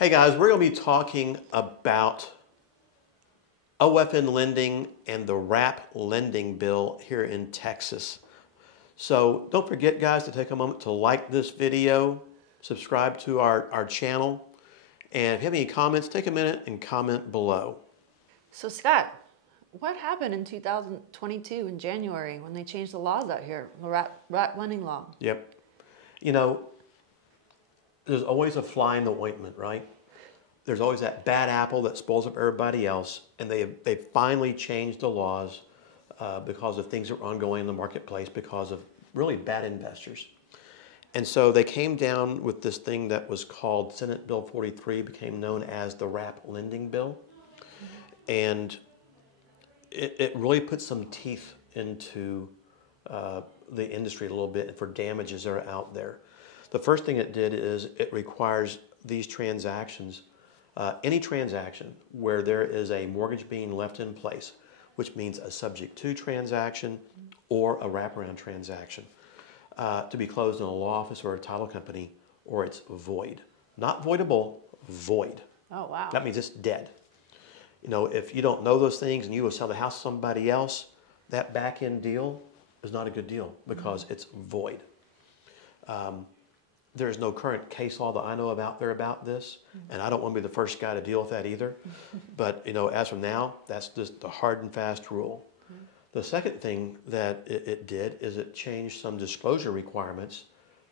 Hey guys, we're going to be talking about OFN Lending and the rehabbed lending bill here in Texas. So don't forget, guys, to take a moment to like this video, subscribe to our channel, and if you have any comments, take a minute and comment below. So Scott, what happened in 2022 in January when they changed the laws out here, the rehabbed lending law? Yep. You know, there's always a fly in the ointment, right? There's always that bad apple that spoils up everybody else, and they finally changed the laws because of things that were ongoing in the marketplace because of really bad investors. And so they came down with this thing that was called Senate Bill 43, became known as the rehabbed lending bill. And it really put some teeth into the industry a little bit for damages that are out there. The first thing it did is it requires these transactions, any transaction where there is a mortgage being left in place, which means a subject to transaction or a wraparound transaction, to be closed in a law office or a title company, or it's void. Not voidable, void. Oh, wow. That means it's dead. You know, if you don't know those things and you will sell the house to somebody else, that back end deal is not a good deal because it's void. There's no current case law that I know about this, and I don't want to be the first guy to deal with that either. But, you know, as from now, that's just the hard and fast rule. The second thing that it did is it changed some disclosure requirements.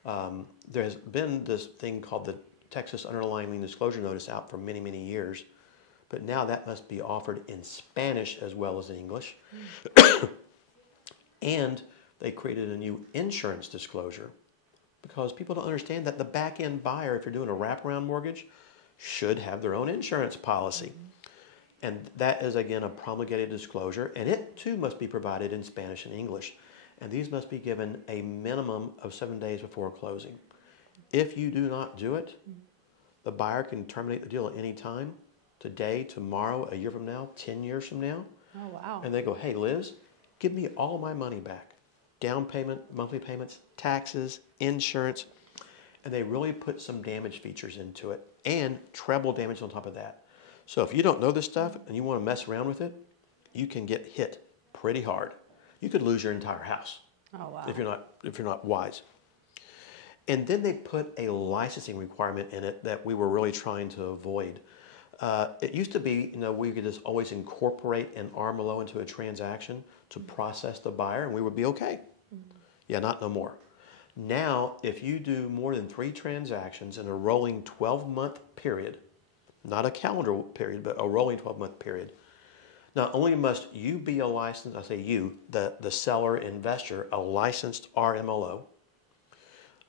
There has been this thing called the Texas Underlying Lien Disclosure Notice out for many, many years, but now that must be offered in Spanish as well as in English. And they created a new insurance disclosure, because people don't understand that the back-end buyer, if you're doing a wraparound mortgage, should have their own insurance policy. And that is, again, a promulgated disclosure, and it too must be provided in Spanish and English. And these must be given a minimum of 7 days before closing. If you do not do it, the buyer can terminate the deal at any time, today, tomorrow, a year from now, 10 years from now. Oh, wow. And they go, hey, Liz, give me all my money back. Down payment, monthly payments, taxes, insurance, and they really put some damage features into it and treble damage on top of that. So if you don't know this stuff and you want to mess around with it, you can get hit pretty hard. You could lose your entire house. Oh, wow. if you're not wise. And then they put a licensing requirement in it that we were really trying to avoid. It used to be, you know, we could just always incorporate an RMLO into a transaction to process the buyer, and we would be okay. Yeah, not no more. Now, if you do more than 3 transactions in a rolling 12-month period, not a calendar period, but a rolling 12-month period, not only must you be a licensed, I say you, the seller, investor, a licensed RMLO,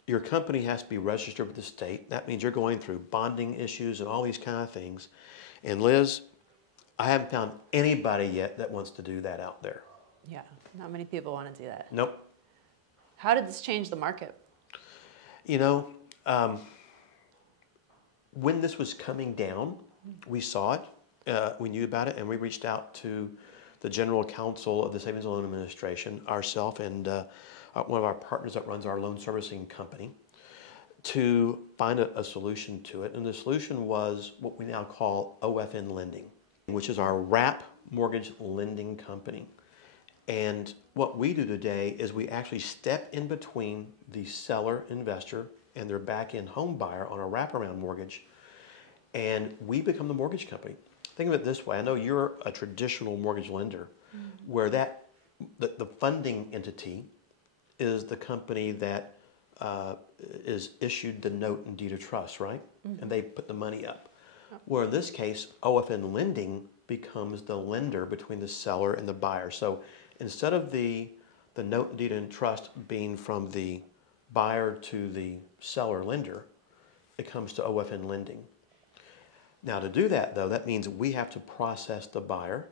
your company has to be registered with the state. That means you're going through bonding issues and all these kind of things. And Liz, I haven't found anybody yet that wants to do that out there. Yeah, not many people want to do that. Nope. How did this change the market? You know, when this was coming down, we saw it, we knew about it, and we reached out to the General Counsel of the Savings and Loan Administration, ourselves, and one of our partners that runs our loan servicing company, to find a solution to it. And the solution was what we now call OFN Lending, which is our rehabbed mortgage lending company. And what we do today is we actually step in between the seller investor and their back-end home buyer on a wraparound mortgage, and we become the mortgage company. Think of it this way. I know you're a traditional mortgage lender, where the funding entity is the company that is issued the note and deed of trust, right? And they put the money up. Where in this case, OFN Lending becomes the lender between the seller and the buyer. So instead of the note and deed and trust being from the buyer to the seller lender, it comes to OFN Lending. Now to do that though, that means we have to process the buyer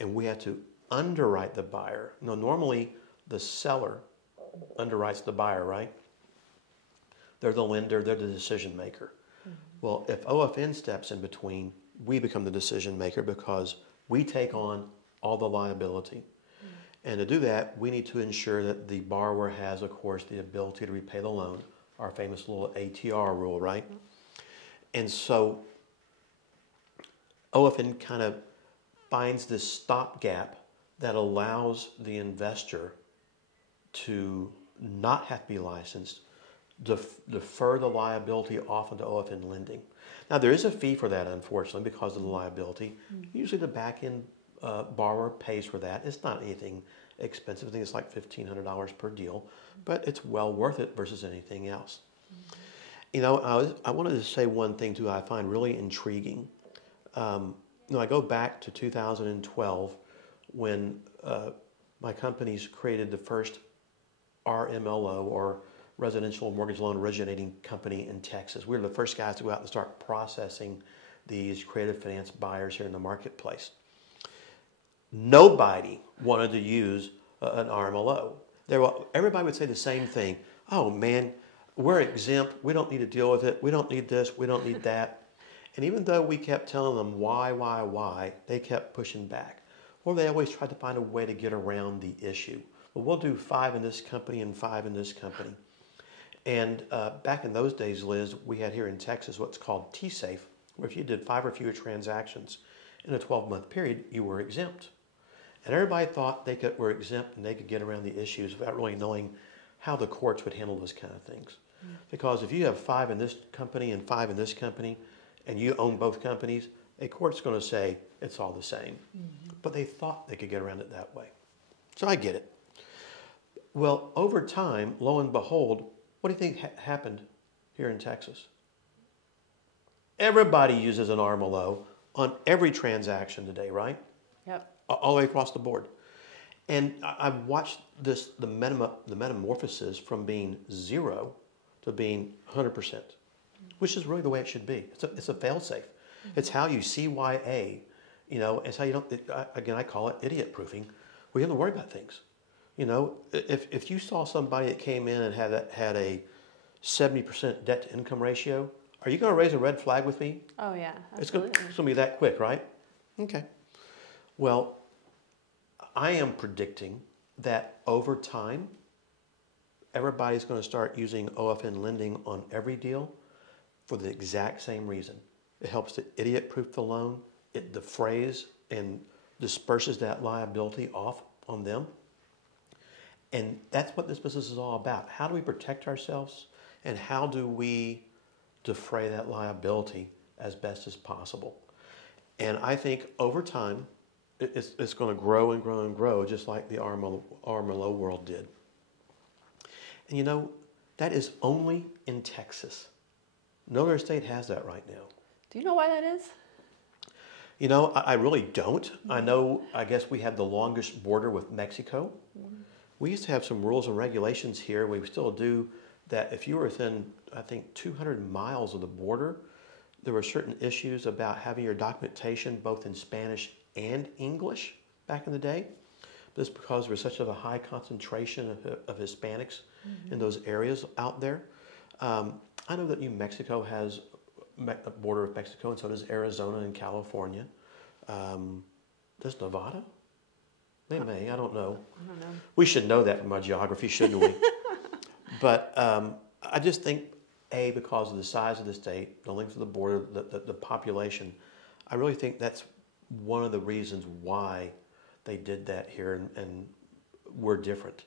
and we have to underwrite the buyer. Now normally the seller underwrites the buyer, right? They're the lender, they're the decision maker. Well, if OFN steps in between, we become the decision maker because we take on all the liability. And to do that, we need to ensure that the borrower has, of course, the ability to repay the loan, our famous little ATR rule, right? And so OFN kind of finds this stopgap that allows the investor to not have to be licensed, defer the liability off into OFN Lending. Now, there is a fee for that, unfortunately, because of the liability. Usually the back-end borrower pays for that. It's not anything expensive. I think it's like $1,500 per deal, but it's well worth it versus anything else. You know, I wanted to say one thing, too, I find really intriguing. You know, I go back to 2012 when my companies created the first RMLO, or Residential Mortgage Loan Originating Company in Texas. We were the first guys to go out and start processing these creative finance buyers here in the marketplace. Nobody wanted to use an RMLO. Everybody would say the same thing. Oh man, we're exempt. We don't need to deal with it. We don't need this. We don't need that. And even though we kept telling them why, they kept pushing back. Or they always tried to find a way to get around the issue. Well, we'll do 5 in this company and 5 in this company. And back in those days, Liz, we had here in Texas what's called T-Safe, where if you did 5 or fewer transactions in a 12-month period, you were exempt. And everybody thought they were exempt and they could get around the issues without really knowing how the courts would handle those kind of things. Because if you have 5 in this company and 5 in this company, and you own both companies, a court's going to say it's all the same. But they thought they could get around it that way. So I get it. Well, over time, lo and behold, what do you think happened here in Texas? Everybody uses an RMLO on every transaction today, right? Yep. All the way across the board. And I've watched the metamorphosis from being 0 to being 100%, which is really the way it should be. It's a fail-safe. It's how you CYA, you know, it's how you don't, again, I call it idiot proofing. We don't have to worry about things. You know, if you saw somebody that came in and had a 70% debt to income ratio, are you going to raise a red flag with me? Oh yeah, absolutely. It's going to be that quick, right? Okay. Well, I am predicting that over time, everybody's going to start using OFN Lending on every deal for the exact same reason. It helps to idiot-proof the loan. It defrays and disperses that liability off on them. And that's what this business is all about. How do we protect ourselves, and how do we defray that liability as best as possible? And I think over time, it's going to grow and grow and grow, just like the RMLO world did. And you know, that is only in Texas. No other state has that right now. Do you know why that is? You know, I really don't. I guess we have the longest border with Mexico. We used to have some rules and regulations here. We still do that. If you were within, I think, 200 miles of the border, there were certain issues about having your documentation both in Spanish and English back in the day. This is because there was such a high concentration of Hispanics in those areas out there. I know that New Mexico has a border with Mexico, and so does Arizona and California. Does Nevada? They may, I don't know. I don't know. We should know that from our geography, shouldn't we? But I just think, A, because of the size of the state, the length of the border, the population, I really think that's one of the reasons why they did that here, and we're different.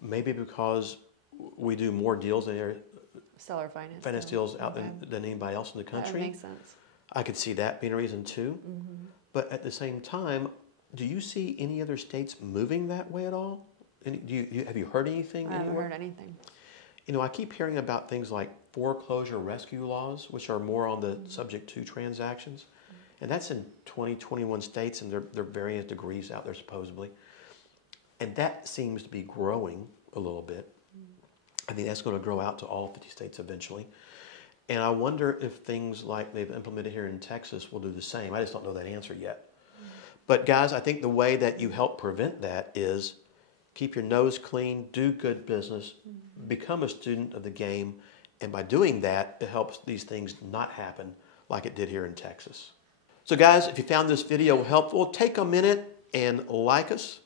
Maybe because we do more deals in Seller finance deals out than anybody else in the country. That makes sense. I could see that being a reason too. But at the same time, do you see any other states moving that way at all? Have you heard anything? I haven't heard anything. You know, I keep hearing about things like foreclosure rescue laws, which are more on the subject to transactions. And that's in 21 states, and there are various degrees out there supposedly. And that seems to be growing a little bit. I think that's going to grow out to all 50 states eventually. And I wonder if things like they've implemented here in Texas will do the same. I just don't know that answer yet. But guys, I think the way that you help prevent that is keep your nose clean, do good business, become a student of the game. And by doing that, it helps these things not happen like it did here in Texas. So guys, if you found this video helpful, take a minute and like us.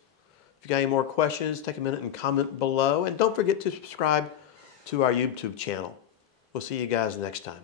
If you got any more questions, take a minute and comment below. And don't forget to subscribe to our YouTube channel. We'll see you guys next time.